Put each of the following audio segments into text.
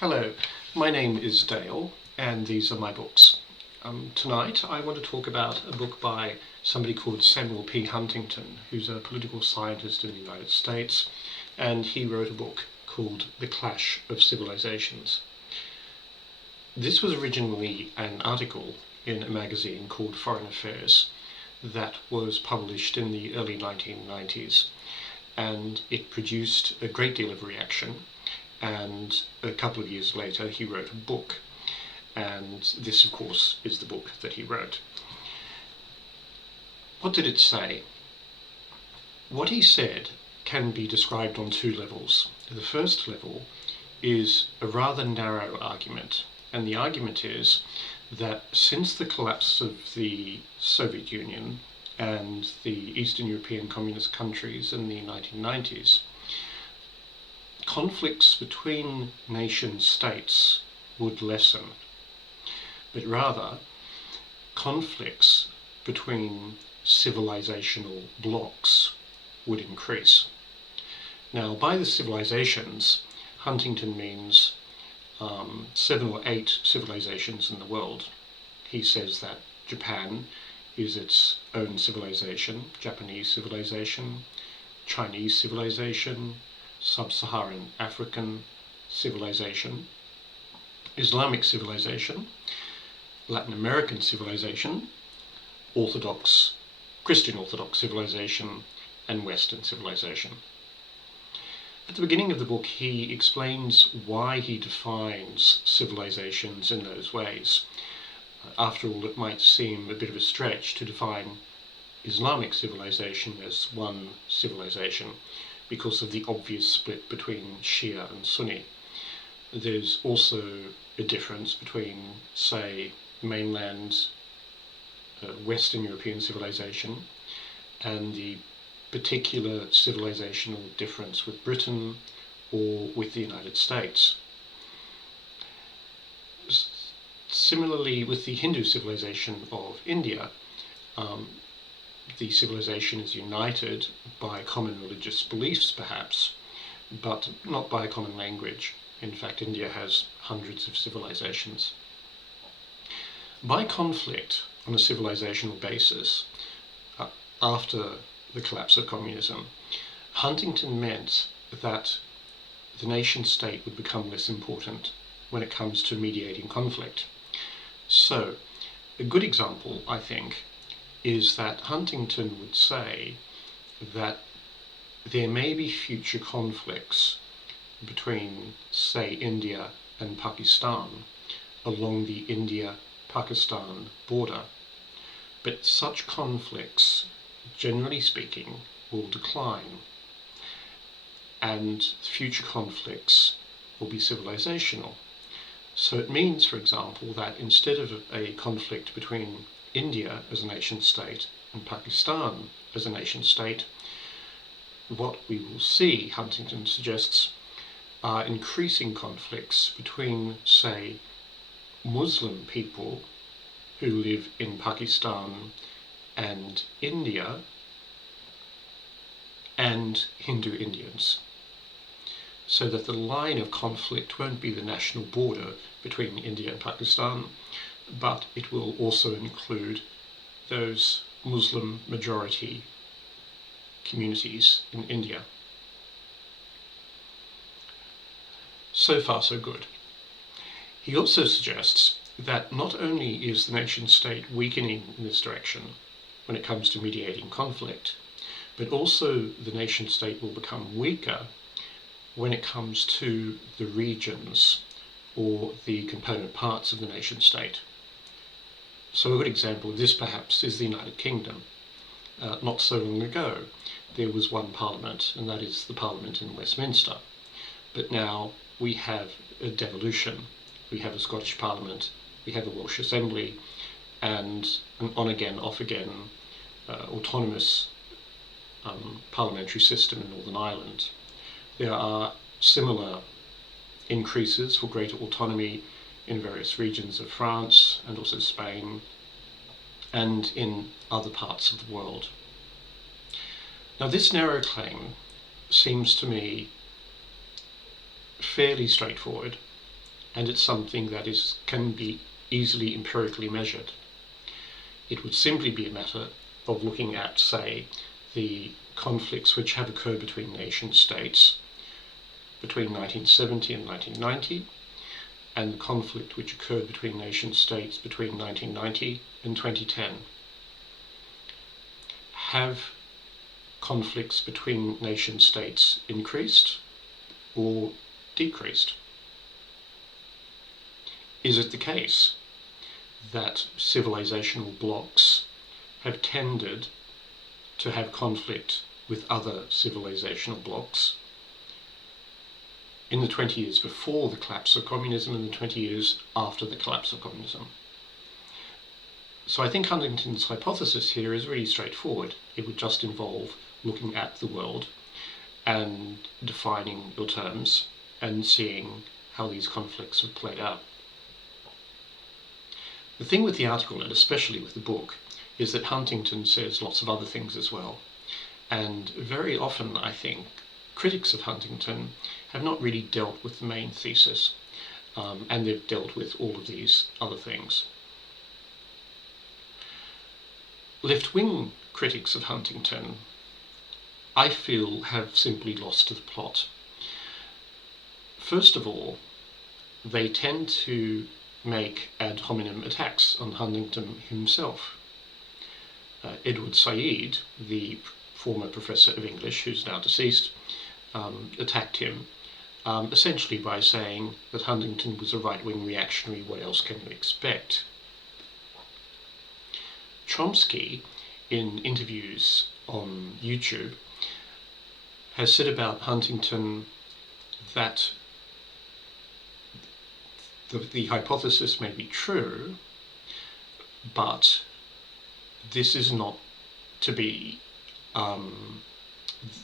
Hello, my name is Dale, and these are my books. Tonight I want to talk about a book by somebody called Samuel P. Huntington, who's a political scientist in the United States, and he wrote a book called The Clash of Civilizations. This was originally an article in a magazine called Foreign Affairs that was published in the early 1990s, and it produced a great deal of reaction. And a couple of years later he wrote a book, and this of course is the book that he wrote. What did it say? What he said can be described on two levels. The first level is a rather narrow argument, and the argument is that since the collapse of the Soviet Union and the Eastern European communist countries in the 1990s, conflicts between nation states would lessen, but rather conflicts between civilizational blocks would increase. Now, by the civilizations, Huntington means 7 or 8 civilizations in the world. He says that Japan is its own civilization, Japanese civilization, Chinese civilization, Sub-Saharan African civilization, Islamic civilization, Latin American civilization, Christian Orthodox civilization, and Western civilization. At the beginning of the book, he explains why he defines civilizations in those ways. After all, it might seem a bit of a stretch to define Islamic civilization as one civilization, because of the obvious split between Shia and Sunni. There's also a difference between, say, mainland Western European civilization and the particular civilizational difference with Britain or with the United States. Similarly, with the Hindu civilization of India, the civilization is united by common religious beliefs, perhaps, but not by a common language. In fact, India has hundreds of civilizations. By conflict on a civilizational basis, after the collapse of communism, Huntington meant that the nation-state would become less important when it comes to mediating conflict. So, a good example, I think, is that Huntington would say that there may be future conflicts between, say, India and Pakistan along the India-Pakistan border, but such conflicts, generally speaking, will decline, and future conflicts will be civilizational. So it means, for example, that instead of a conflict between India as a nation-state and Pakistan as a nation-state, what we will see, Huntington suggests, are increasing conflicts between, say, Muslim people who live in Pakistan and India and Hindu Indians, so that the line of conflict won't be the national border between India and Pakistan, but it will also include those Muslim majority communities in India. So far, so good. He also suggests that not only is the nation-state weakening in this direction when it comes to mediating conflict, but also the nation-state will become weaker when it comes to the regions or the component parts of the nation-state. So a good example of this perhaps is the United Kingdom. Not so long ago there was one parliament, and that is the parliament in Westminster. But now we have a devolution. We have a Scottish Parliament, we have a Welsh Assembly, and an on-again, off-again autonomous parliamentary system in Northern Ireland. There are similar increases for greater autonomy in various regions of France and also Spain and in other parts of the world. Now, this narrow claim seems to me fairly straightforward. and it's something that can be easily empirically measured. It would simply be a matter of looking at, say, the conflicts which have occurred between nation states between 1970 and 1990, and the conflict which occurred between nation states between 1990 and 2010. Have conflicts between nation states increased or decreased? Is it the case that civilizational blocs have tended to have conflict with other civilizational blocs in the 20 years before the collapse of communism and the 20 years after the collapse of communism? So I think Huntington's hypothesis here is really straightforward. It would just involve looking at the world and defining your terms and seeing how these conflicts have played out. The thing with the article, and especially with the book, is that Huntington says lots of other things as well. And very often, I think, critics of Huntington have not really dealt with the main thesis, and they've dealt with all of these other things. Left-wing critics of Huntington, I feel, have simply lost the plot. First of all, they tend to make ad hominem attacks on Huntington himself. Edward Said, the former professor of English, who's now deceased, attacked him essentially by saying that Huntington was a right-wing reactionary. What else can you expect? Chomsky, in interviews on YouTube, has said about Huntington that the hypothesis may be true, but this is not to be,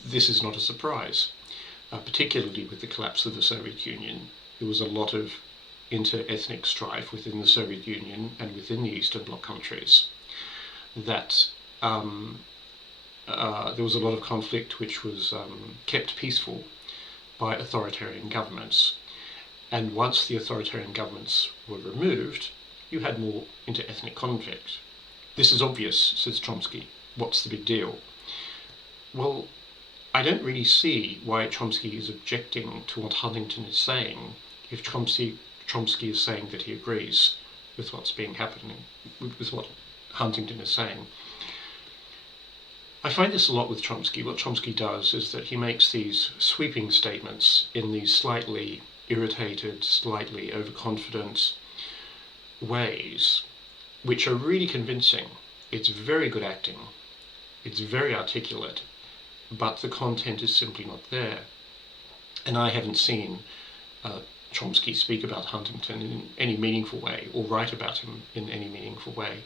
this is not a surprise, particularly with the collapse of the Soviet Union. There was a lot of inter-ethnic strife within the Soviet Union and within the Eastern Bloc countries, that there was a lot of conflict which was kept peaceful by authoritarian governments. And once the authoritarian governments were removed, you had more inter-ethnic conflict. This is obvious, says Chomsky. What's the big deal? Well, I don't really see why Chomsky is objecting to what Huntington is saying if Chomsky is saying that he agrees with what's being happening, with what Huntington is saying. I find this a lot with Chomsky. What Chomsky does is that he makes these sweeping statements in these slightly irritated, slightly overconfident ways, which are really convincing. It's very good acting, it's very articulate, but the content is simply not there. And I haven't seen Chomsky speak about Huntington in any meaningful way, or write about him in any meaningful way.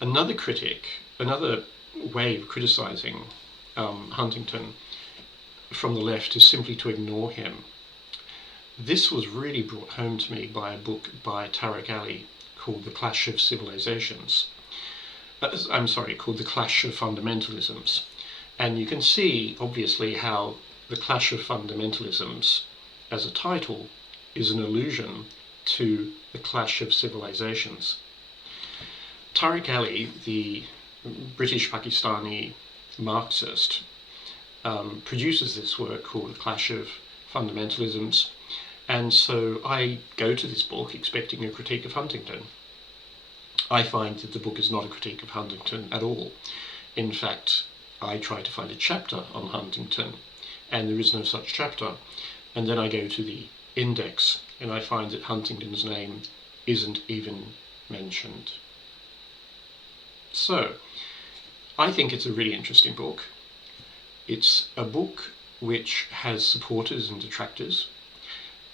Another way of criticizing Huntington from the left is simply to ignore him. This was really brought home to me by a book by Tariq Ali called The Clash of Civilizations. Called The Clash of Fundamentalisms. And you can see, obviously, how The Clash of Fundamentalisms, as a title, is an allusion to The Clash of Civilizations. Tariq Ali, the British-Pakistani Marxist, produces this work called The Clash of Fundamentalisms, and so I go to this book expecting a critique of Huntington. I find that the book is not a critique of Huntington at all. In fact, I try to find a chapter on Huntington, and there is no such chapter. And then I go to the index, and I find that Huntington's name isn't even mentioned. So, I think it's a really interesting book. It's a book which has supporters and detractors,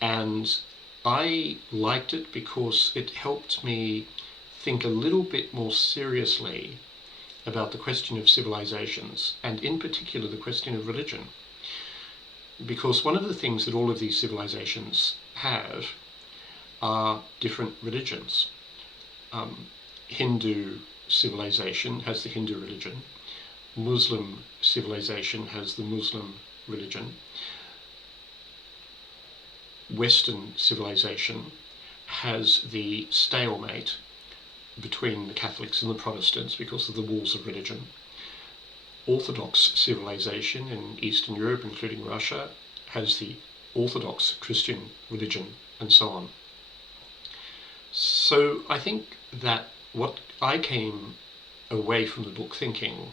and I liked it because it helped me think a little bit more seriously about the question of civilizations, and in particular the question of religion. Because one of the things that all of these civilizations have are different religions. Hindu civilization has the Hindu religion. Muslim civilization has the Muslim religion. Western civilization has the stalemate between the Catholics and the Protestants because of the wars of religion. Orthodox civilization in Eastern Europe, including Russia, has the Orthodox Christian religion, and so on. So I think that what I came away from the book thinking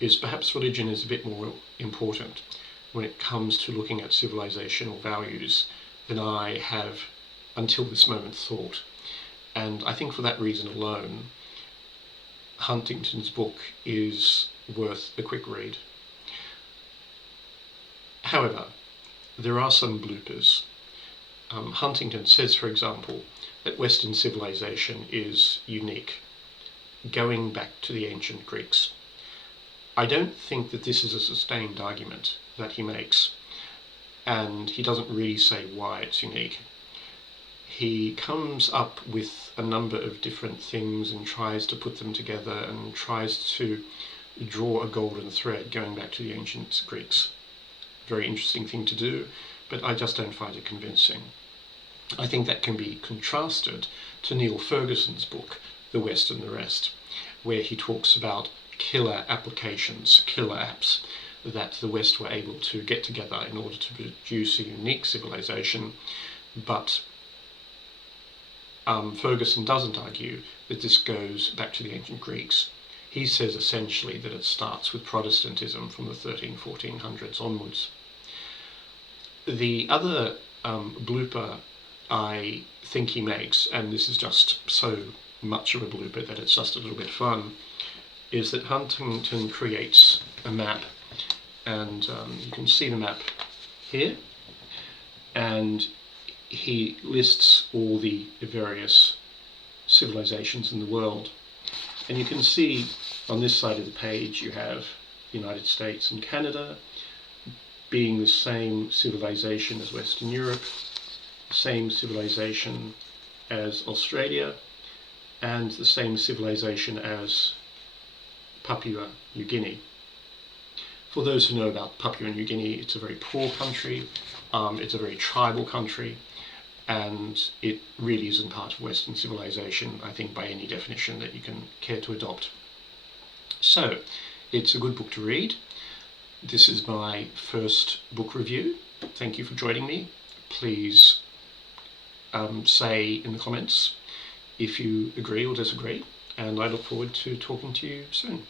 is perhaps religion is a bit more important when it comes to looking at civilizational values than I have until this moment thought. And I think for that reason alone, Huntington's book is worth a quick read. However, there are some bloopers. Huntington says, for example, that Western civilization is unique, going back to the ancient Greeks. I don't think that this is a sustained argument that he makes, and he doesn't really say why it's unique. He comes up with a number of different things and tries to put them together and tries to draw a golden thread going back to the ancient Greeks. Very interesting thing to do, but I just don't find it convincing. I think that can be contrasted to Neil Ferguson's book, The West and the Rest, where he talks about killer applications, killer apps that the West were able to get together in order to produce a unique civilization, but Ferguson doesn't argue that this goes back to the ancient Greeks. He says essentially that it starts with Protestantism from the 1400s onwards. The other blooper I think he makes, and this is just so much of a blooper that it's just a little bit fun, is that Huntington creates a map, and you can see the map here, and he lists all the various civilizations in the world. And you can see on this side of the page you have the United States and Canada being the same civilization as Western Europe, the same civilization as Australia, and the same civilization as Papua New Guinea. For those who know about Papua New Guinea, it's a very poor country, it's a very tribal country, and it really isn't part of Western civilization, I think, by any definition that you can care to adopt. So, it's a good book to read. This is my first book review. Thank you for joining me. Please say in the comments if you agree or disagree, and I look forward to talking to you soon.